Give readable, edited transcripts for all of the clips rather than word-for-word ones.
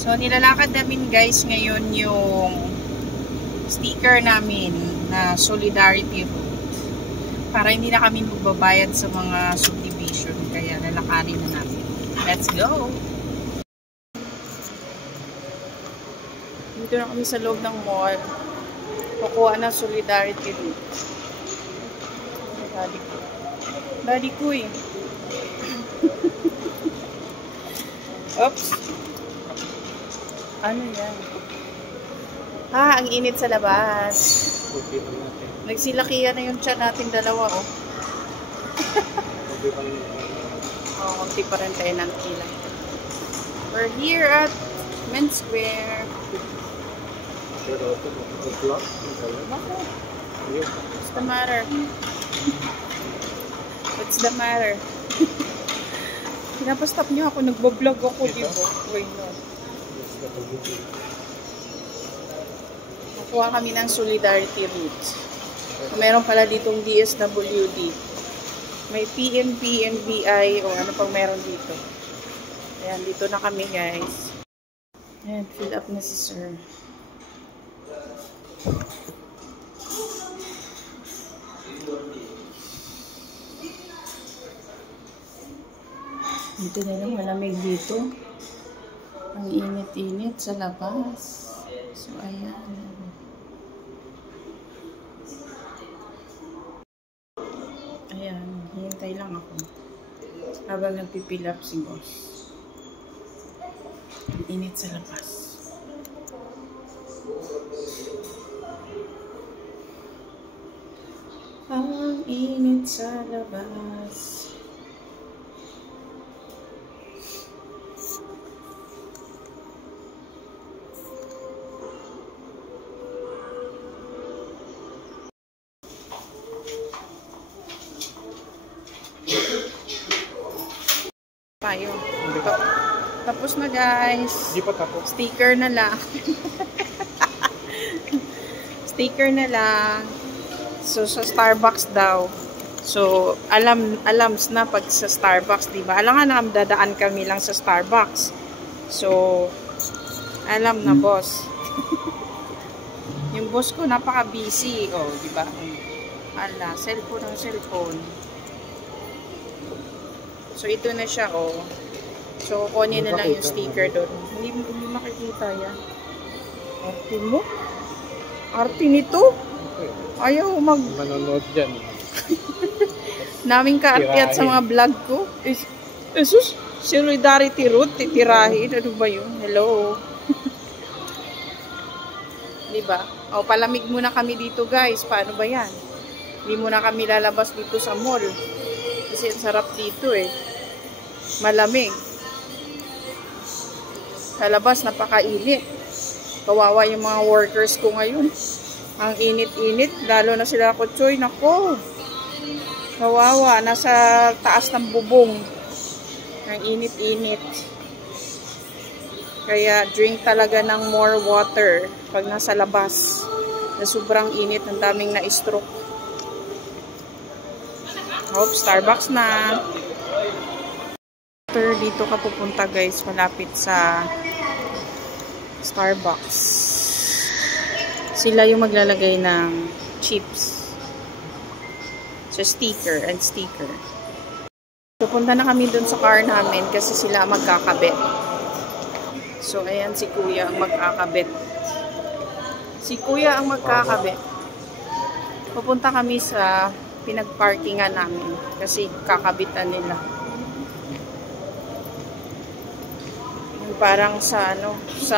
So, nilalakad namin guys ngayon yung sticker namin na Solidarity Route. Para hindi na kami magbabayad sa mga subdivision. Kaya lalakarin na namin. Let's go! Dito na kami sa loob ng mall. Kukuha na Solidarity Route. Daddy ko. Daddy ko eh. Oops. Ano yan? Ang init sa labas. Nagsilakihan na yung tiyan natin dalawa, oh. Kunti pa rin tayo ng kilay. We're here at Men's Square. What's the matter? What's the matter? Pinapastop niyo ako. Nagbablog ako, di ba? Wait, no. Nakuha kami ng Solidarity Route. Meron pala ditong DSWD. May PNP, NBI, o ano pang meron dito. Ayan, dito na kami guys. Ayan, fill up na si sir. Dito na lang, malamig dito. Ang init-init sa labas. So, ayan. Ayan, hintay lang ako. Habang nagpipil up si boss. Ang init sa labas. Ang init sa labas. Tayo. Tapos na guys. Hindi pa tapos. Sticker na lang. Sticker na lang. So sa Starbucks daw. So alams na pag sa Starbucks, di ba? Alam nga na dadaan kami lang sa Starbucks. So alam na boss. Yung boss ko napaka-busy, oh, di ba? Ala, cellphone ng cellphone. So, ito na siya, oh. So, kunin na lang yung sticker doon. Hindi makikita yan. Arte mo? Arte nito? Ayaw manonood dyan. Naming kaartiat sa mga vlog ko. Jesus, Solidarity Route, titirahin. Ano ba yun? Hello? Diba? O, palamig muna kami dito, guys. Paano ba yan? Hindi muna kami lalabas dito sa mall. Kasi ang sarap dito eh. Malamig. Sa labas, napakainit. Kawawa yung mga workers ko ngayon. Ang init-init. Lalo na sila kutsoy. Nako. Kawawa. Nasa taas ng bubong. Ang init-init. Kaya drink talaga ng more water pag nasa labas. Na sobrang init. Ang daming na-stroke. Hope Starbucks na. Dito ka pupunta guys, malapit sa Starbucks. Sila yung maglalagay ng chips. So sticker and sticker. Pupunta na kami dun sa car namin kasi sila magkakabit. So ayan si kuya ang magkakabit. Si kuya ang magkakabit. Pupunta kami sa pinagparkingan namin kasi kakabitan nila. Parang sa ano, sa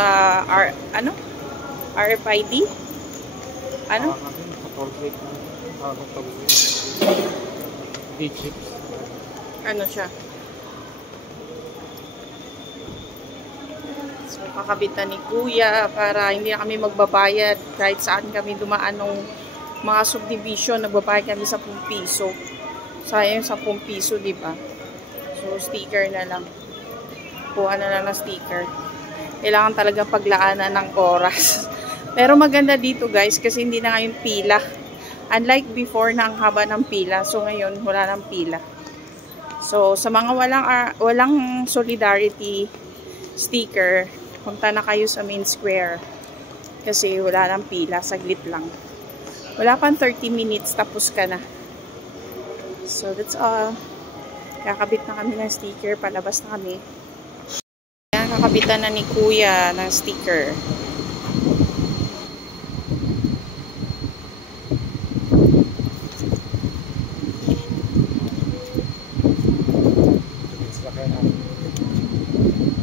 RFID? Ano? Ano siya? So, kakabitan ni kuya para hindi na kami magbabayad kahit saan kami dumaan ng mga subdivision, nagbabayad kami sa 10 piso. Sayang sa 10 piso, di ba? So, sticker na lang. Kuha na lang ng sticker. Kailangan talaga paglaanan ng oras. Pero maganda dito guys kasi hindi na ngayon pila. Unlike before na ang haba ng pila. So ngayon wala nang pila. So sa mga walang solidarity sticker, punta na kayo sa main square. Kasi wala nang pila, saglit lang. Wala pang 30 minutes, tapos ka na. So, that's all. Kakabit na kami ng sticker, palabas na kami. Ayan, kakabitan na ni Kuya ng sticker.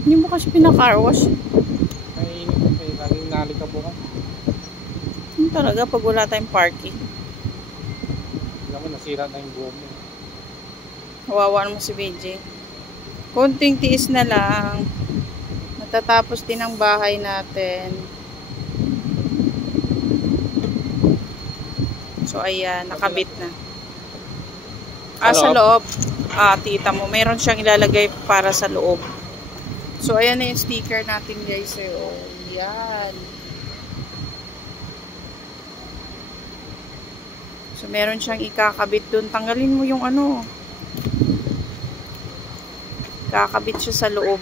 Hindi mo kasi pinaka-carwash. May laging nalikabukan. Ano talaga pag wala tayong parking? Alam mo, nasira na yung buhok mo. Kawawa mo si BJ. Konting tiis na lang. Matatapos din ang bahay natin. So, ayan. Nakabit na. Sa loob. Tita mo. Meron siyang ilalagay para sa loob. So, ayan na yung sticker natin, guys. So, yan. So, meron siyang ikakabit dun. Tanggalin mo yung ano. Kakabit siya sa loob.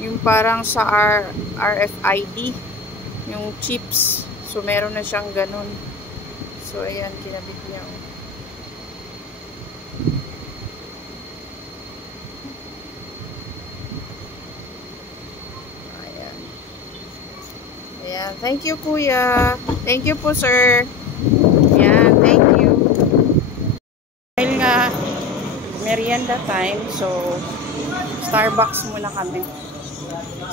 Yung parang sa RFID. Yung chips. So, meron na siyang ganun. So, ayan, kinabit niya. Ayan. Ayan. Thank you, Kuya. Thank you po, sir. Ayan, thank you. Dahil nga, merienda time, so, Starbucks muna kami.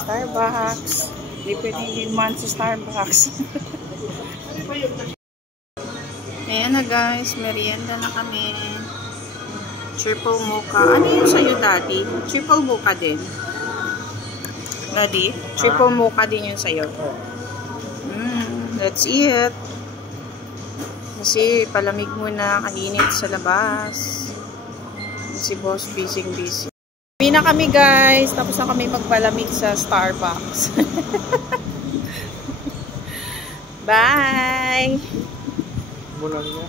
Starbucks. Hindi pwede hindi man sa Starbucks. Ayan na guys, merienda na kami. Triple mocha. Ano yung sa'yo, Daddy? Triple mocha din. Daddy? Triple mocha din yung sa'yo. Let's eat. Kasi palamig muna, kainit sa labas. Si boss busy. Uwi na kami guys. Tapos na kami magpalamig sa Starbucks. Bye! Mula niya.